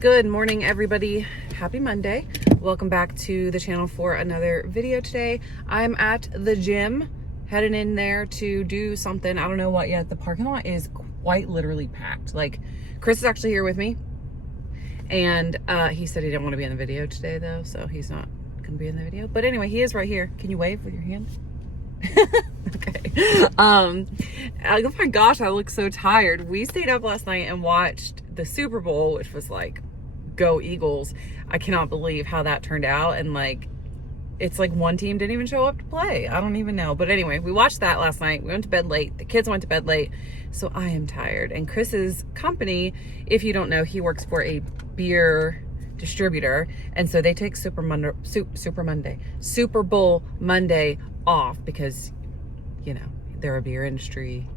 Good morning, everybody. Happy Monday. Welcome back to the channel for another video today. I'm at the gym, heading in there to do something. I don't know what yet. The parking lot is quite literally packed. Like, Chris is actually here with me, and he said he didn't want to be in the video today, though, so he's not going to be in the video. But anyway, he is right here. Can you wave with your hand? Okay. Oh my gosh, I look so tired. We stayed up last night and watched the Super Bowl, which was like, go Eagles. I cannot believe how that turned out. And like, it's like one team didn't even show up to play. I don't even know. But anyway, we watched that last night. We went to bed late. The kids went to bed late. So I am tired. And Chris's company, if you don't know, he works for a beer distributor. And so they take Super Bowl Monday off because, you know, they're a beer industry.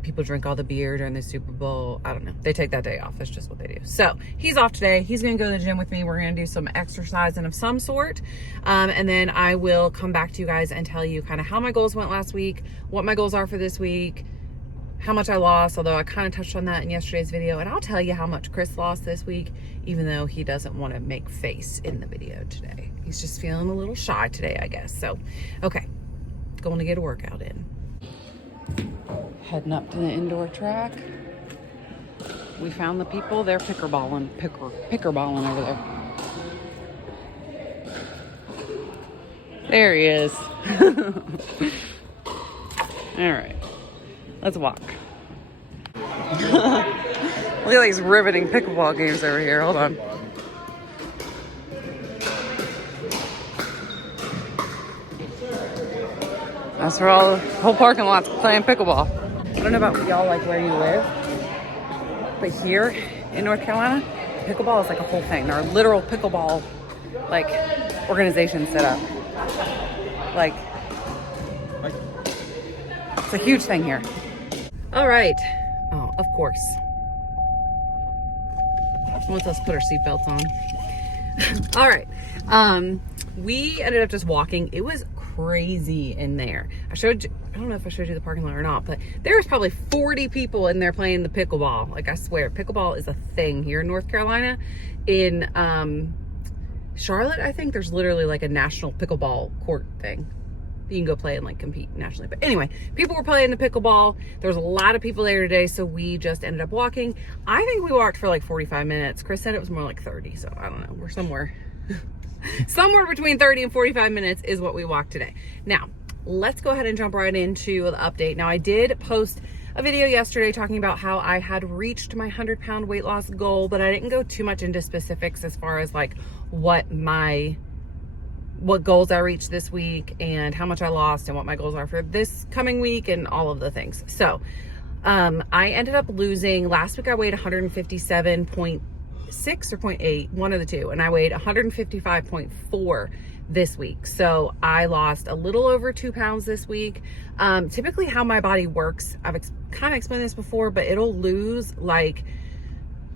People drink all the beer during the Super Bowl. I don't know. They take that day off. That's just what they do. So he's off today. He's going to go to the gym with me. We're going to do some exercising of some sort. And then I will come back to you guys and tell you kind of how my goals went last week, what my goals are for this week, how much I lost, although I kind of touched on that in yesterday's video. And I'll tell you how much Chris lost this week, even though he doesn't want to make face in the video today. He's just feeling a little shy today, I guess. So, okay. Going to get a workout in. Heading up to the indoor track. We found the people. They're pickerballing over there. There he is. All right, let's walk. Look at these riveting pickleball games over here. Hold on. That's where all the whole parking lot's playing pickleball. I don't know about y'all, like where you live, but here in North Carolina, pickleball is like a whole thing. There are literal pickleball like organizations set up. Like, it's a huge thing here. All right. Oh, of course. Once us put our seatbelts on. All right. We ended up just walking. It was crazy in there. I don't know if I showed you the parking lot or not, but there's probably 40 people in there playing the pickleball. Like, I swear, pickleball is a thing here in North Carolina. In Charlotte, I think there's literally like a national pickleball court thing. You can go play and like compete nationally. But anyway, people were playing the pickleball. There was a lot of people there today, so we just ended up walking. I think we walked for like 45 minutes. Chris said it was more like 30, so I don't know. We're somewhere between 30 and 45 minutes is what we walked today. Now, let's go ahead and jump right into the update. Now, I did post a video yesterday talking about how I had reached my 100-pound weight loss goal, but I didn't go too much into specifics as far as like what goals I reached this week and how much I lost and what my goals are for this coming week and all of the things. So, I ended up losing, last week I weighed 157.6 or 0.8, one of the two, and I weighed 155.4 this week. So I lost a little over 2 pounds this week. Typically how my body works, I've kind of explained this before, but it'll lose like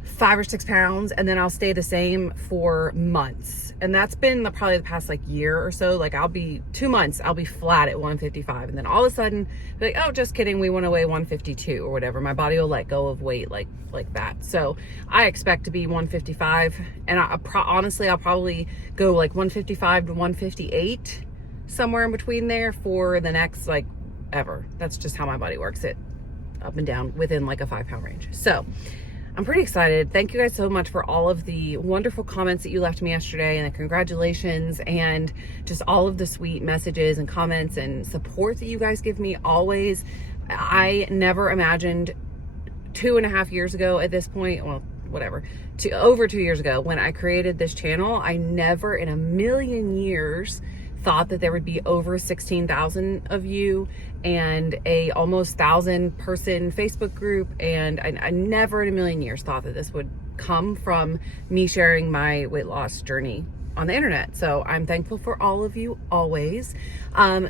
5 or 6 pounds and then I'll stay the same for months. And that's been probably the past like year or so. Like, I'll be 2 months, I'll be flat at 155. And then all of a sudden, be like, oh, just kidding, we want to weigh 152 or whatever. My body will let go of weight like that. So I expect to be 155. And honestly, I'll probably go like 155 to 158, somewhere in between there for the next like ever. That's just how my body works, it up and down within like a 5-pound range. So I'm pretty excited. Thank you guys so much for all of the wonderful comments that you left me yesterday and the congratulations and just all of the sweet messages and comments and support that you guys give me always. I never imagined 2.5 years ago at this point, well, whatever, over 2 years ago when I created this channel, I never in a million years thought that there would be over 16,000 of you and a almost 1,000 person Facebook group. And I never in a million years thought that this would come from me sharing my weight loss journey on the internet. So I'm thankful for all of you always.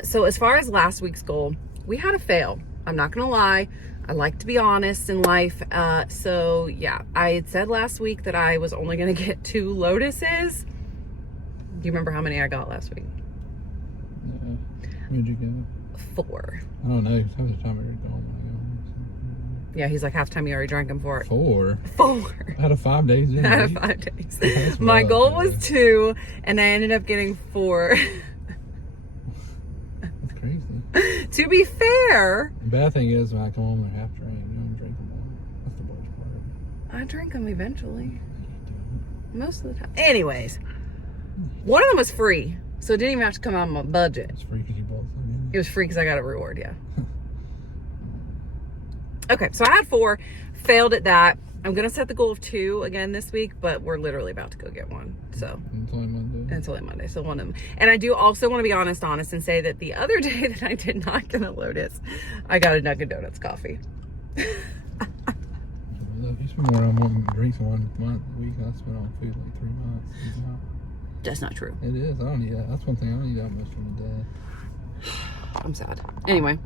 So as far as last week's goal, we had a fail. I'm not gonna lie. I like to be honest in life. So yeah, I had said last week that I was only gonna get 2 lotuses. Do you remember how many I got last week? Where'd you go? 4. I don't know. How much time are you going? Yeah, he's like, half the time you already drank them for it. 4. 4. Out of 5 days. Out of 5 days. My goal was 2, and I ended up getting 4. That's crazy. To be fair. The bad thing is when I come home, they're half drank. You don't drink them all. That's the worst part. I drink them eventually. Most of the time. Anyways, one of them was free, so it didn't even have to come out of my budget. It's free because you bought something. It was free because I got a reward, yeah. Okay, so I had 4, failed at that. I'm going to set the goal of 2 again this week, but we're literally about to go get one. So It's only Monday. It's only Monday, so one of them. And I do also want to be honest and say that the other day that I did not get a Lotus, I got a Dunkin' Donuts coffee. If you spend more on one drinks in 1 month a week, I spend on food like 3 months. That's not true. It is. I don't eat that. That's one thing I don't eat that much from the day. I'm sad. Anyway.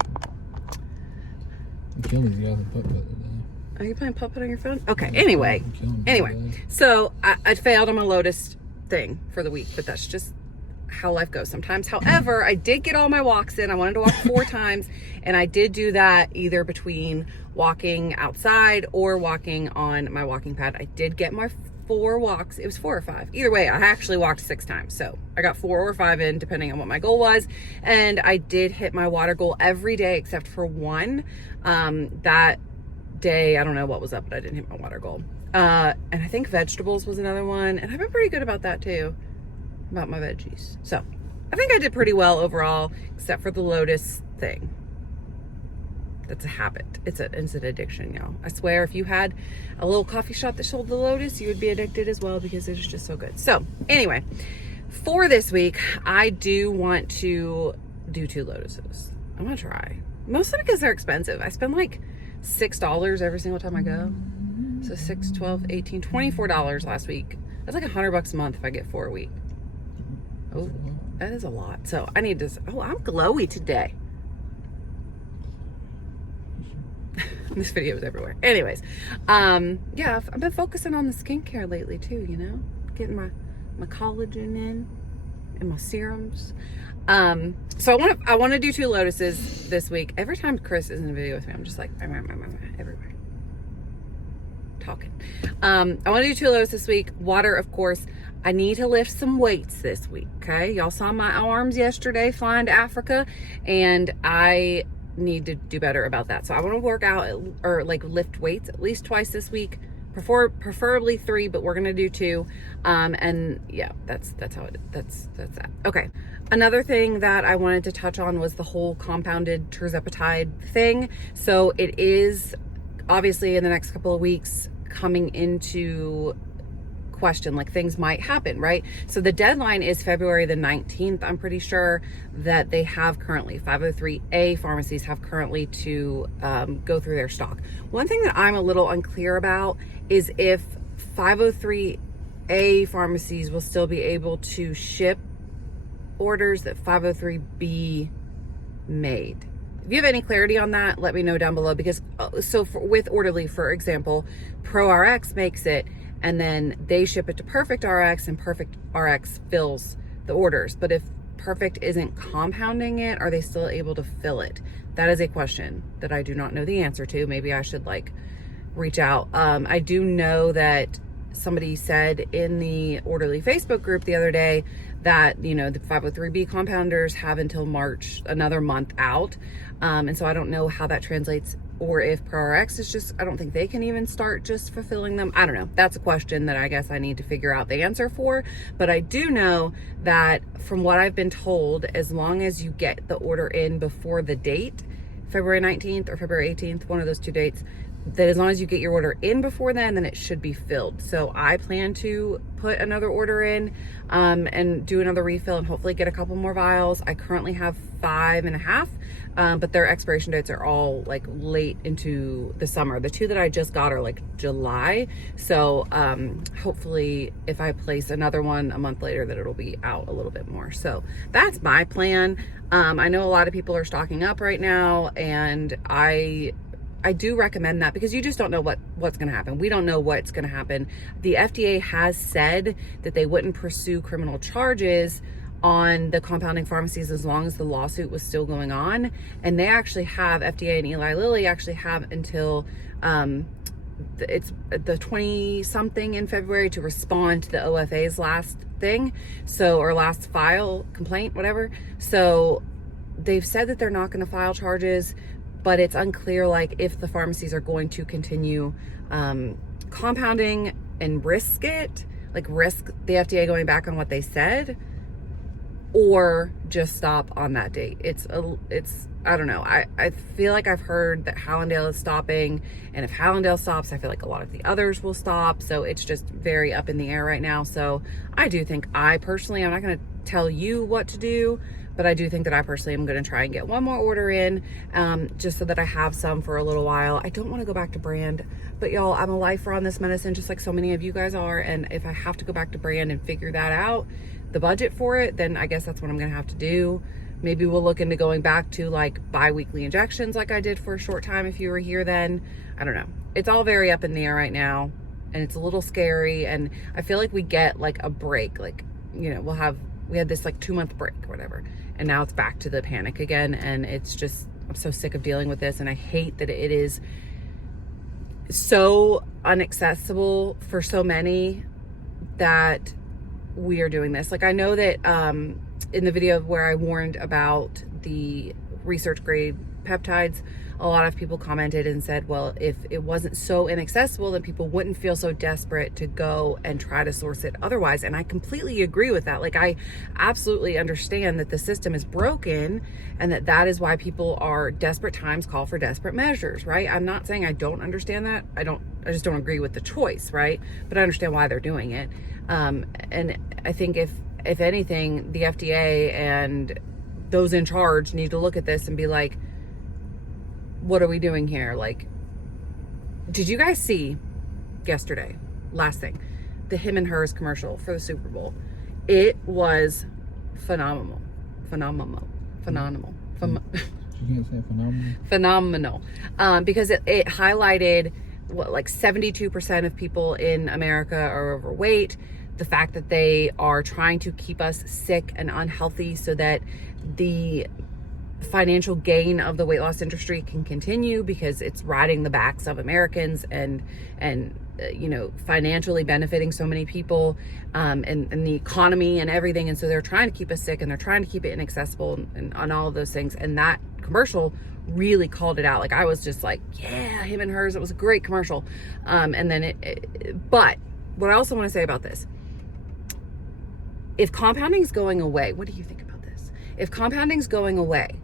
I'm killing these guys in putt-putt today. Are you playing putt-putt on your phone? Okay, anyway. Today. So I failed on my Lotus thing for the week, but that's just how life goes sometimes. However, I did get all my walks in. I wanted to walk 4 times, and I did do that either between walking outside or walking on my walking pad. I did get my 4 walks. It was 4 or 5. Either way, I actually walked 6 times. So I got 4 or 5 in, depending on what my goal was. And I did hit my water goal every day except for one. That day, I don't know what was up, but I didn't hit my water goal. And I think vegetables was another one. And I've been pretty good about that too, about my veggies. So I think I did pretty well overall, except for the Lotus thing. That's a habit. It's an addiction, y'all. I swear, if you had a little coffee shop that sold the Lotus, you would be addicted as well because it's just so good. So anyway, for this week, I do want to do 2 Lotuses. I'm gonna try. Mostly because they're expensive. I spend like $6 every single time I go. So 6, 12, 18, $24 last week. That's like $100 a month if I get 4 a week. Oh, that is a lot. So I need to, I'm glowy today. This video is everywhere. Anyways, yeah, I've been focusing on the skincare lately too, you know, getting my collagen in and my serums. So I want to do 2 Lotuses this week. Every time Chris is in a video with me, I'm just like everywhere talking. I want to do 2 Lotuses this week. Water, of course. I need to lift some weights this week. Okay, y'all saw my arms yesterday flying to Africa, and I need to do better about that. So I want to work out or like lift weights at least twice this week, preferably 3, but we're gonna do 2. And yeah, that's that. Okay, another thing that I wanted to touch on was the whole compounded tirzepatide thing. So it is obviously in the next couple of weeks coming into question, like things might happen, right? So the deadline is February the 19th. I'm pretty sure that they have currently 503A pharmacies have currently to go through their stock. One thing that I'm a little unclear about is if 503A pharmacies will still be able to ship orders that 503B made. If you have any clarity on that, let me know down below, because with Orderly, for example, ProRx makes it and then they ship it to Perfect RX, and Perfect RX fills the orders. But if Perfect isn't compounding it, are they still able to fill it? That is a question that I do not know the answer to. Maybe I should like reach out. I do know that somebody said in the Orderly Facebook group the other day that, you know, the 503B compounders have until March, another month out. And so I don't know how that translates, or if ProRx is just, I don't think they can even start just fulfilling them. I don't know. That's a question that I guess I need to figure out the answer for. But I do know that from what I've been told, as long as you get the order in before the date, February 19th or February 18th, one of those 2 dates, that as long as you get your order in before then it should be filled. So I plan to put another order in and do another refill and hopefully get a couple more vials. I currently have 5.5, but their expiration dates are all like late into the summer. The 2 that I just got are like July. So hopefully if I place another one a month later, that it'll be out a little bit more. So that's my plan. I know a lot of people are stocking up right now, and I do recommend that because you just don't know what's going to happen. We don't know what's going to happen. The FDA has said that they wouldn't pursue criminal charges on the compounding pharmacies as long as the lawsuit was still going on. And they actually have, FDA and Eli Lilly actually have until it's the 20 something in February to respond to the OFA's last thing, so, or last file complaint, whatever. So they've said that they're not going to file charges, but it's unclear like if the pharmacies are going to continue compounding and risk it, like risk the FDA going back on what they said, or just stop on that date. It's I don't know. I feel like I've heard that Hallandale is stopping, and if Hallandale stops, I feel like a lot of the others will stop. So it's just very up in the air right now. So I do think I'm not going to tell you what to do, but I do think that I personally am going to try and get one more order in, just so that I have some for a little while. I don't want to go back to brand, but y'all, I'm a lifer on this medicine, just like so many of you guys are. And if I have to go back to brand and figure that out, the budget for it, then I guess that's what I'm going to have to do. Maybe we'll look into going back to like bi-weekly injections like I did for a short time if you were here then. I don't know. It's all very up in the air right now, and it's a little scary, and I feel like we get like a break. Like, you know, we had this like 2-month break or whatever, and now it's back to the panic again, and it's just, I'm so sick of dealing with this, and I hate that it is so inaccessible for so many that we are doing this. Like, I know that in the video where I warned about the research grade peptides, a lot of people commented and said, well, if it wasn't so inaccessible, then people wouldn't feel so desperate to go and try to source it otherwise. And I completely agree with that. Like, I absolutely understand that the system is broken, and that is why people are desperate times call for desperate measures, right? I'm not saying I don't understand that. I just don't agree with the choice, right? But I understand why they're doing it. And I think if anything, the FDA and those in charge need to look at this and be like, what are we doing here? Like, did you guys see yesterday, last thing, the him and hers commercial for the Super Bowl? It was phenomenal. You can't say phenomenal. Phenomenal. Because it highlighted what, like 72% of people in America are overweight. The fact that they are trying to keep us sick and unhealthy so that the financial gain of the weight loss industry can continue, because it's riding the backs of Americans and you know, financially benefiting so many people, and the economy and everything. And so they're trying to keep us sick, and they're trying to keep it inaccessible, and on all of those things. And that commercial really called it out. Like, I was just like, yeah, him and hers. It was a great commercial. And then but what I also want to say about this, if compounding is going away, what do you think about this? If compounding is going away,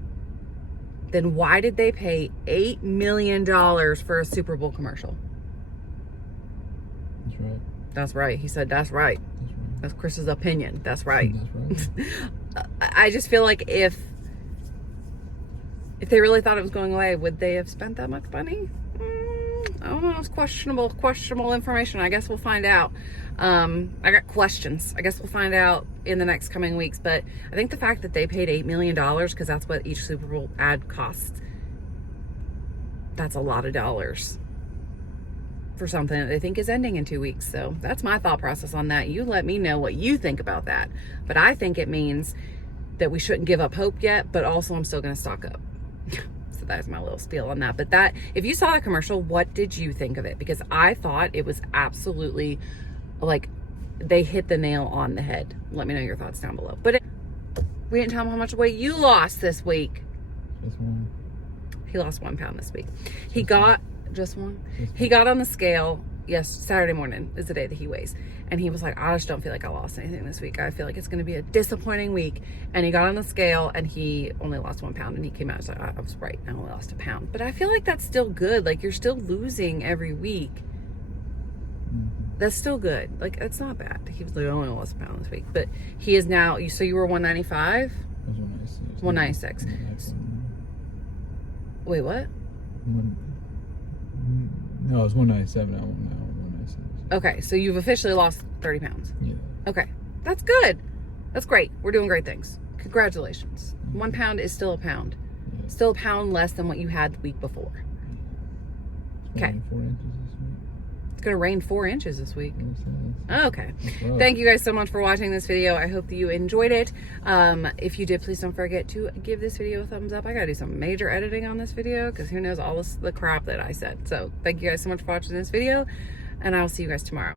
then why did they pay $8 million for a Super Bowl commercial? That's right. That's right. He said, that's right. That's right. That's Chris's opinion. That's right. That's right. I just feel like if they really thought it was going away, would they have spent that much money? I don't know. It's questionable information. I guess we'll find out. I got questions. I guess we'll find out in the next coming weeks. But I think the fact that they paid $8 million, because that's what each Super Bowl ad costs, that's a lot of dollars for something that they think is ending in 2 weeks. So that's my thought process on that. You let me know what you think about that. But I think it means that we shouldn't give up hope yet, but also I'm still going to stock up. So that's my little spiel on that. But that, if you saw the commercial, what did you think of it? Because I thought it was absolutely, like, they hit the nail on the head. Let me know your thoughts down below. But we didn't tell them how much weight you lost this week. Just one. He lost 1 pound this week. He got just one. He got on the scale. Yes, Saturday morning is the day that he weighs. And he was like, I just don't feel like I lost anything this week. I feel like it's going to be a disappointing week. And he got on the scale and he only lost 1 pound. And he came out and said, I was right. I only lost 1 pound. But I feel like that's still good. Like, you're still losing every week. That's still good. Like, that's not bad. He was like, I only lost 1 pound this week. But he is now, so you were 195? It was 196. 196. Wait, what? No, it was 197. Now 196. Okay, so you've officially lost 30 pounds. Yeah. Okay, that's good. That's great. We're doing great things. Congratulations. 1 pound is still a pound. Yeah. Still a pound less than what you had the week before. It's Okay. 4 inches this week. gonna rain 4 inches this week. Okay. Wow. Thank you guys so much for watching this video. I hope that you enjoyed it. If you did, please don't forget to give this video a thumbs up. I gotta do some major editing on this video because who knows all the crap that I said. So thank you guys so much for watching this video, and I will see you guys tomorrow.